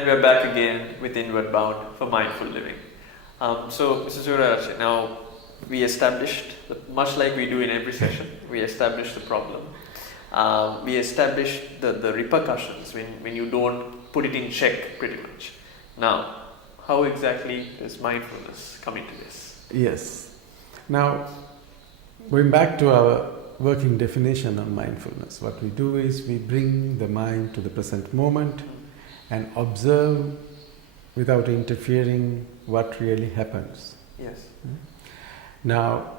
And we're back again with Inward Bound for Mindful Living. So, Mr. Suraj, now we established, much like we do in every session, we established the problem. We established the repercussions when you don't put it in check, pretty much. Now, how exactly does mindfulness come into this? Yes. Now, going back to our working definition of mindfulness, what we do is we bring the mind to the present moment and observe without interfering what really happens. Yes. Now,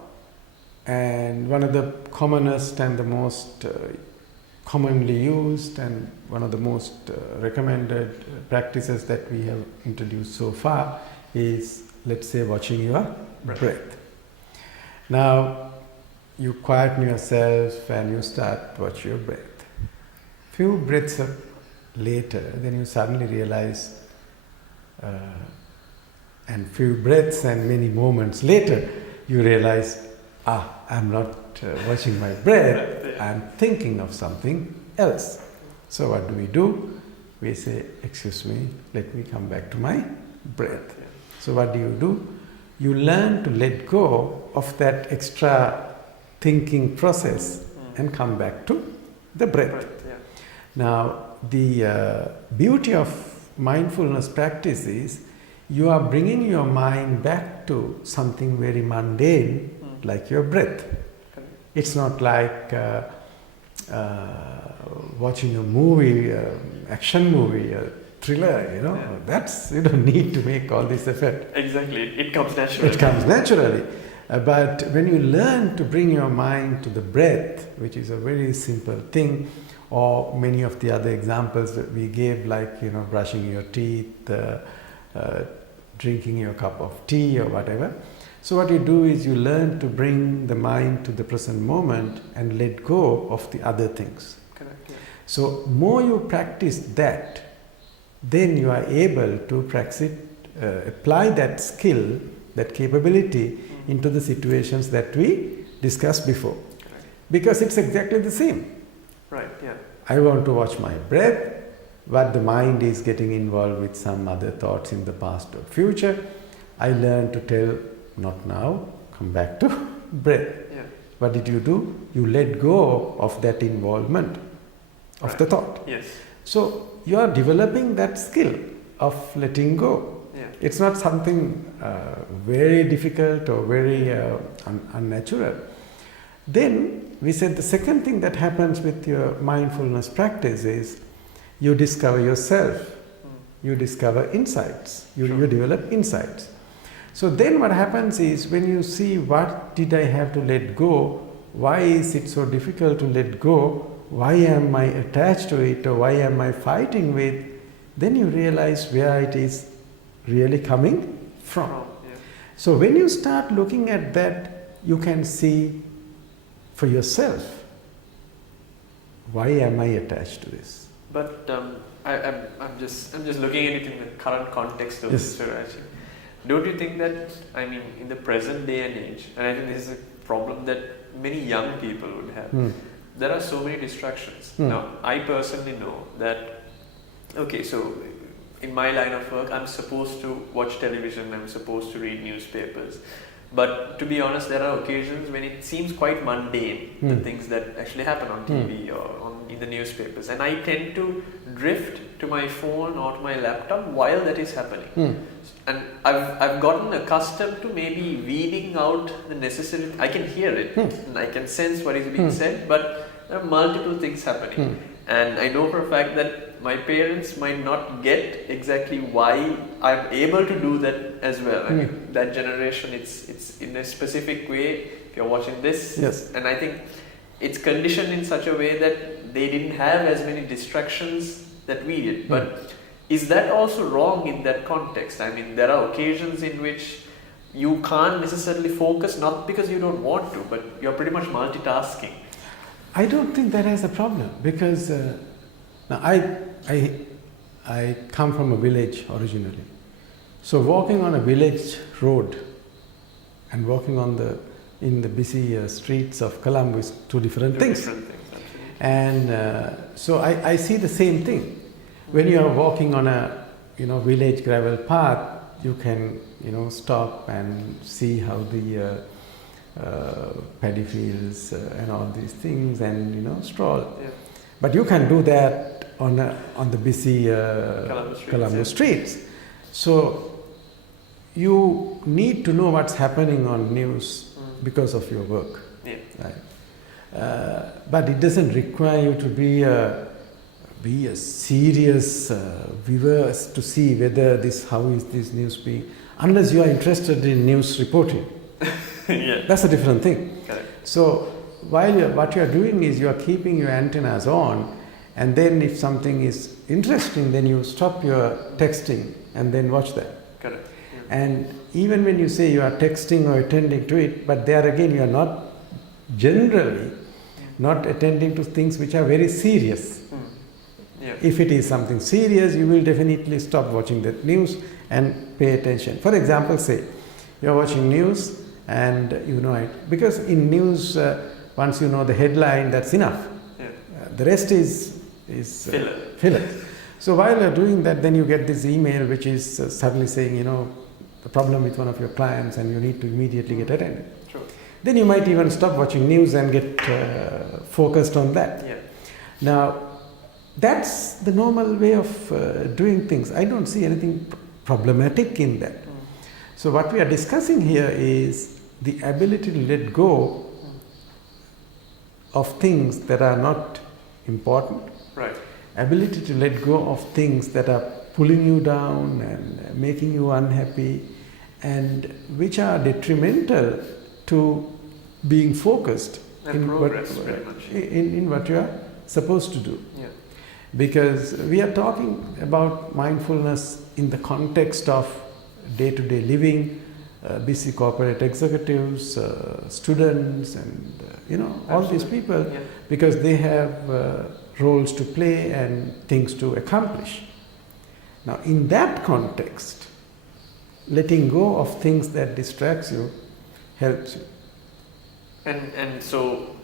and one of the commonest and the most commonly used and one of the most recommended practices that we have introduced so far is, let's say, watching your breath. Now, you quieten yourself and you start watch your breath. Few breaths later, then you suddenly realize, and few breaths and many moments later, you realize, I'm not watching my breath, I'm thinking of something else. So what do? We say, excuse me, let me come back to my breath. So what do? You learn to let go of that extra thinking process and come back to the breath. Now, the beauty of mindfulness practice is you are bringing your mind back to something very mundane, like your breath. It's not like watching a movie, action movie, a thriller, that's, you don't need to make all this effort. Exactly, it comes naturally. It comes naturally. But when you learn to bring your mind to the breath, which is a very simple thing, or many of the other examples that we gave, like, brushing your teeth, drinking your cup of tea or whatever. So what you do is you learn to bring the mind to the present moment and let go of the other things. Correct, yeah. So more you practice that, then you are able to apply that skill, that capability into the situations that we discussed before. Correct. Because it's exactly the same. Right, yeah. I want to watch my breath, but the mind is getting involved with some other thoughts in the past or future. I learn to tell, not now, come back to breath. Yeah. What did you do? You let go of that involvement of the thought. Yes. So you are developing that skill of letting go. Yeah. It's not something very difficult or very unnatural. Then we said the second thing that happens with your mindfulness practice is you discover yourself, you discover insights, you develop insights. So then what happens is when you see what did I have to let go, why is it so difficult to let go, why am I attached to it or why am I fighting with, then you realize where it is really coming from. Yeah. So when you start looking at that, you can see for yourself, why am I attached to this? But I'm just looking at it in the current context of this, Suraj. Don't you think that, in the present day and age, and I think this is a problem that many young people would have, there are so many distractions. Now, I personally know that, okay, so in my line of work, I'm supposed to watch television, I'm supposed to read newspapers. But to be honest, there are occasions when it seems quite mundane, the things that actually happen on TV or in the newspapers. And I tend to drift to my phone or to my laptop while that is happening. And I've gotten accustomed to maybe weeding out the necessary, I can hear it and I can sense what is being said, but there are multiple things happening. And I know for a fact that my parents might not get exactly why I'm able to do that as well. That generation, it's in a specific way. If you're watching this, and I think it's conditioned in such a way that they didn't have as many distractions that we did. But is that also wrong in that context? There are occasions in which you can't necessarily focus, not because you don't want to, but you're pretty much multitasking. I don't think that has a problem because now I come from a village originally. So walking on a village road and walking in the busy streets of Colombo is two different things. And so I see the same thing. When you are walking on a village gravel path, you can stop and see how the paddy fields and all these things, and stroll. Yeah. But you can do that on the busy Colombo streets. So you need to know what's happening on news because of your work. Yeah. Right? But it doesn't require you to be a serious viewer to see whether how is this news being, unless you are interested in news reporting. Yeah. That's a different thing. Correct. So what you are doing is you are keeping your antennas on, and then if something is interesting, then you stop your texting and then watch that. Correct. Yeah. And even when you say you are texting or attending to it, but there again you are not generally not attending to things which are very serious. Yeah. If it is something serious, you will definitely stop watching that news and pay attention. For example, say you are watching news and you know it, because in news once you know the headline, that's enough. Yeah. The rest is filler. So while you're doing that, then you get this email which is suddenly saying, the problem with one of your clients and you need to immediately get attended. True. Then you might even stop watching news and get focused on that. Yeah. Now, that's the normal way of doing things. I don't see anything problematic in that. So what we are discussing here is the ability to let go of things that are not important. Right. Ability to let go of things that are pulling you down and making you unhappy, and which are detrimental to being focused And progress, pretty much. in what you are supposed to do. Yeah. Because we are talking about mindfulness in the context of day-to-day living, busy corporate executives, students, and all these people, Yeah. because they have roles to play and things to accomplish. Now, in that context, letting go of things that distracts you helps you. And so,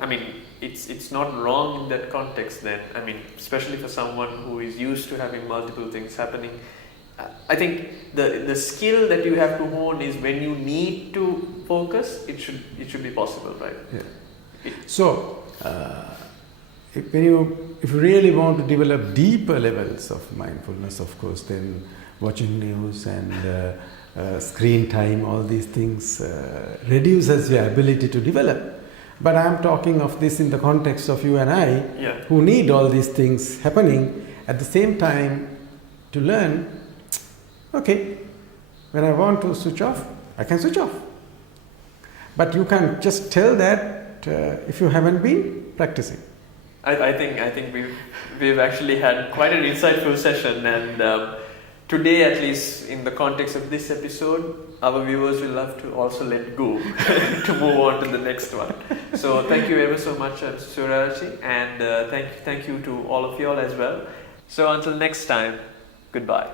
it's not wrong in that context then. Especially for someone who is used to having multiple things happening. I think the skill that you have to hone is when you need to focus, it should be possible, right? Yeah. So, if you really want to develop deeper levels of mindfulness, of course, then watching news and screen time, all these things reduces your ability to develop. But I am talking of this in the context of you and I, who need all these things happening at the same time to learn. Okay, when I want to switch off, I can switch off. But you can't just tell that if you haven't been practicing. I think we've actually had quite an insightful session, and today, at least in the context of this episode, our viewers will love to also let go to move on to the next one. So thank you ever so much, Surarachi, and thank you to all of you all as well. So until next time, goodbye.